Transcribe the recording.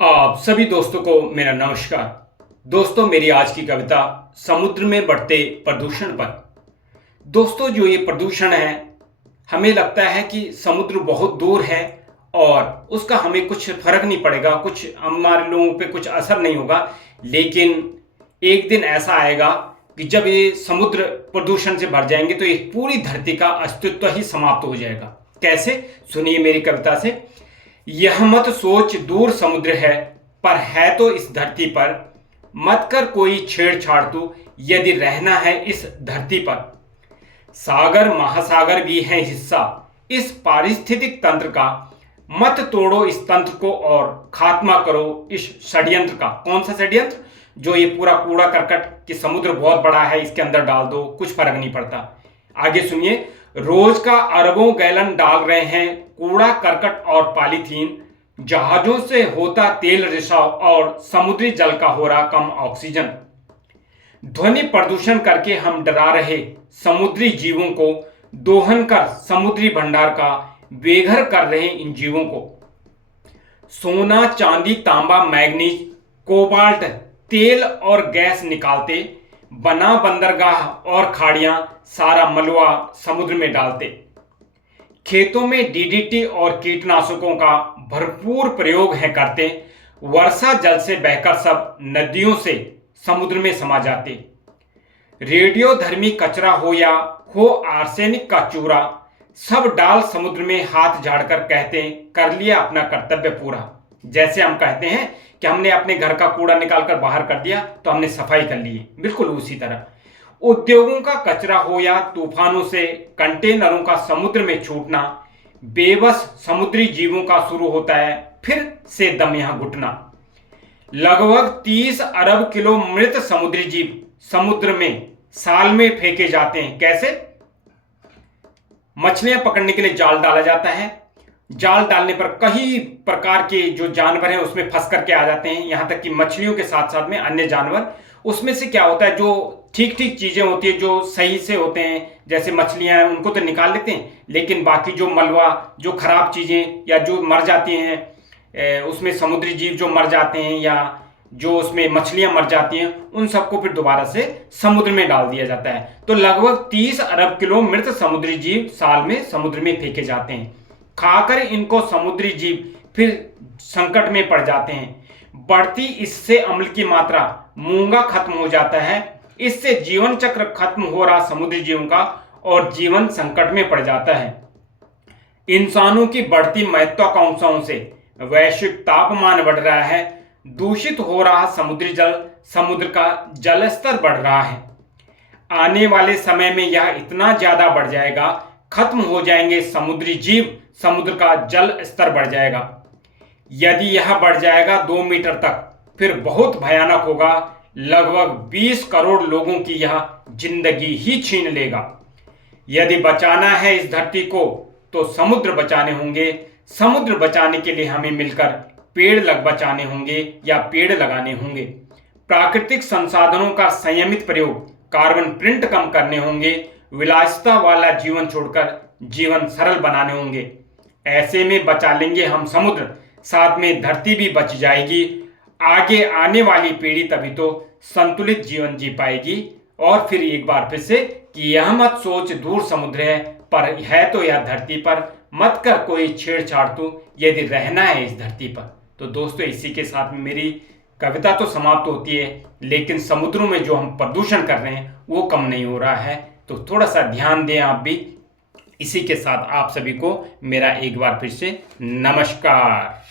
आप सभी दोस्तों को मेरा नमस्कार। दोस्तों, मेरी आज की कविता समुद्र में बढ़ते प्रदूषण पर। दोस्तों, जो ये प्रदूषण है, हमें लगता है कि समुद्र बहुत दूर है और उसका हमें कुछ फर्क नहीं पड़ेगा, कुछ हमारे लोगों पे कुछ असर नहीं होगा। लेकिन एक दिन ऐसा आएगा कि जब ये समुद्र प्रदूषण से भर जाएंगे तो ये पूरी धरती का अस्तित्व ही समाप्त हो जाएगा। कैसे? सुनिए मेरी कविता से। यह मत सोच दूर समुद्र है, पर है तो इस धरती पर। मत कर कोई छेड़छाड़ तू, यदि रहना है इस धरती पर। सागर महासागर भी है हिस्सा इस पारिस्थितिक तंत्र का। मत तोड़ो इस तंत्र को और खात्मा करो इस षड्यंत्र का। कौन सा षड्यंत्र? जो ये पूरा कूड़ा करकट कि समुद्र बहुत बड़ा है, इसके अंदर डाल दो, कुछ फर्क नहीं पड़ता। आगे सुनिए। रोज का अरबों गैलन डाल रहे हैं कूड़ा करकट और पॉलीथीन। जहाजों से होता तेल रिसाव और समुद्री जल का हो रहा कम ऑक्सीजन। ध्वनि प्रदूषण करके हम डरा रहे समुद्री जीवों को। दोहन कर समुद्री भंडार का बेघर कर रहे इन जीवों को। सोना चांदी तांबा मैग्नीज कोबाल्ट तेल और गैस निकालते। बना बंदरगाह और खाड़ियां सारा मलबा समुद्र में डालते। खेतों में डीडीटी और कीटनाशकों का भरपूर प्रयोग है करते। वर्षा जल से बहकर सब नदियों से समुद्र में समा जाते। रेडियोधर्मी कचरा हो या हो आर्सेनिक का चूरा, सब डाल समुद्र में हाथ झाड़कर कहते हैं कर लिया अपना कर्तव्य पूरा। जैसे हम कहते हैं कि हमने अपने घर का कूड़ा निकालकर बाहर कर दिया तो हमने सफाई कर ली, बिल्कुल उसी तरह उद्योगों का कचरा हो या तूफानों से कंटेनरों का समुद्र में छूटना। बेबस समुद्री जीवों का शुरू होता है फिर से दम यहां घुटना। लगभग 30 अरब किलो मृत समुद्री जीव समुद्र में साल में फेंके जाते हैं। कैसे? मछलियां पकड़ने के लिए जाल डाला जाता है। जाल डालने पर कई प्रकार के जो जानवर हैं उसमें फंस करके आ जाते हैं, यहां तक कि मछलियों के साथ साथ में अन्य जानवर। उसमें से क्या होता है, जो ठीक ठीक चीजें होती है, जो सही से होते हैं, जैसे मछलियां हैं उनको तो निकाल लेते हैं, लेकिन बाकी जो मलबा, जो खराब चीजें या जो मर जाती हैं, उसमें समुद्री जीव जो मर जाते हैं या जो उसमें मछलियां मर जाती हैं, उन सबको फिर दोबारा से समुद्र में डाल दिया जाता है। तो लगभग 30 अरब किलो मृत समुद्री जीव साल में समुद्र में फेंके जाते हैं। खाकर इनको समुद्री जीव फिर संकट में पड़ जाते हैं। बढ़ती इससे अम्ल की मात्रा, मूंगा खत्म हो जाता है। इससे जीवन चक्र खत्म हो रहा समुद्री जीवों का और जीवन संकट में पड़ जाता है। इंसानों की बढ़ती महत्वाकांक्षाओं से वैश्विक तापमान बढ़ रहा है। दूषित हो रहा समुद्री जल, समुद्र का जल स्तर बढ़ रहा है। आने वाले समय में यह इतना ज्यादा बढ़ जाएगा, खत्म हो जाएंगे समुद्री जीव, समुद्र का जल स्तर बढ़ जाएगा। यदि यह बढ़ जाएगा 2 मीटर तक, फिर बहुत भयानक होगा। लगभग 20 करोड़ लोगों की यह जिंदगी ही छीन लेगा। यदि बचाना है इस धरती को तो समुद्र बचाने होंगे। समुद्र बचाने के लिए हमें मिलकर पेड़ बचाने होंगे या पेड़ लगाने होंगे। प्राकृतिक संसाधनों का संयमित प्रयोग, कार्बन प्रिंट कम करने होंगे। विलासिता वाला जीवन छोड़कर जीवन सरल बनाने होंगे। ऐसे में बचा लेंगे हम समुद्र, साथ में धरती भी बच जाएगी। आगे आने वाली पीढ़ी तभी तो संतुलित जीवन जी पाएगी। और फिर एक बार फिर से कि यह मत सोच दूर समुद्र है, पर है तो यह धरती पर। मत कर कोई छेड़छाड़ तू, यदि रहना है इस धरती पर। तो दोस्तों, इसी के साथ में मेरी कविता तो समाप्त होती है, लेकिन समुद्रों में जो हम प्रदूषण कर रहे हैं वो कम नहीं हो रहा है। तो थोड़ा सा ध्यान दें आप भी। इसी के साथ आप सभी को मेरा एक बार फिर से नमस्कार।